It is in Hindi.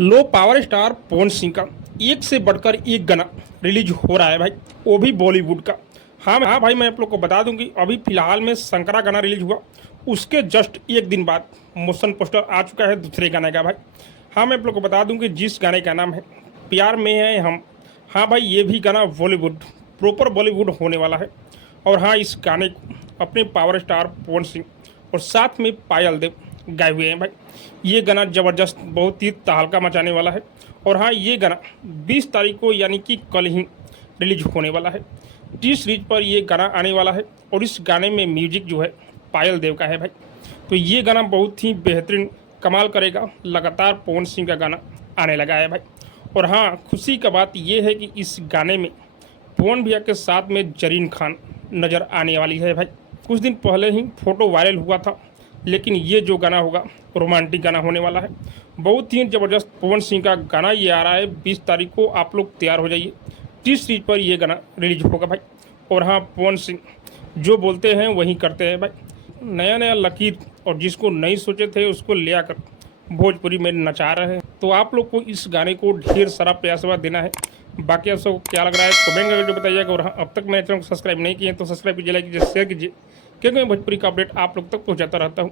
Low power star Pawan Singh का एक से बढ़कर एक गाना रिलीज हो रहा है भाई, वो भी बॉलीवुड का। हाँ भाई, मैं आप लोग को बता दूं कि अभी फिलहाल में शंकरा गाना रिलीज हुआ, उसके जस्ट एक दिन बाद मोशन पोस्टर आ चुका है दूसरे गाने का भाई। हाँ, मैं आप लोग को बता दूं कि जिस गाने का नाम है प्यार में है हम। हाँ भाई, ये भी गाना बॉलीवुड, प्रॉपर बॉलीवुड होने वाला है। और हाँ, इस गाने को अपने पावर स्टार पवन सिंह और साथ में पायल देव गाए हुए हैं भाई। ये गाना ज़बरदस्त, बहुत ही तहलका मचाने वाला है। और हाँ, ये गाना 20 तारीख को यानी कि कल ही रिलीज होने वाला है। टी सीरीज पर ये गाना आने वाला है और इस गाने में म्यूजिक जो है पायल देव का है भाई। तो ये गाना बहुत ही बेहतरीन कमाल करेगा। लगातार पवन सिंह का गाना आने लगा है भाई। और हाँ, खुशी का बात यह है कि इस गाने में पवन भैया के साथ में जरीन खान नज़र आने वाली है भाई। कुछ दिन पहले ही फोटो वायरल हुआ था, लेकिन ये जो गाना होगा रोमांटिक गाना होने वाला है। बहुत ही ज़बरदस्त पवन सिंह का गाना ये आ रहा है 20 तारीख को। आप लोग तैयार हो जाइए, टी सीरीज पर ये गाना रिलीज होगा भाई। और हाँ, पवन सिंह जो बोलते हैं वही करते हैं भाई। नया नया लकीर और जिसको नहीं सोचे थे उसको ले आकर भोजपुरी में नचा रहे हैं। तो आप लोग को इस गाने को ढेर सारा प्रयास देना है। बाकी आप सबको क्या लग रहा है कमेंट करके बताइएगा। और हाँ, अब तक मेरे चैनल को सब्सक्राइब नहीं किए तो सब्सक्राइब कीजिए, लाइक कीजिए, शेयर कीजिए, क्योंकि मैं भोजपुरी का अपडेट आप लोग तक पहुंचाता रहता हूँ।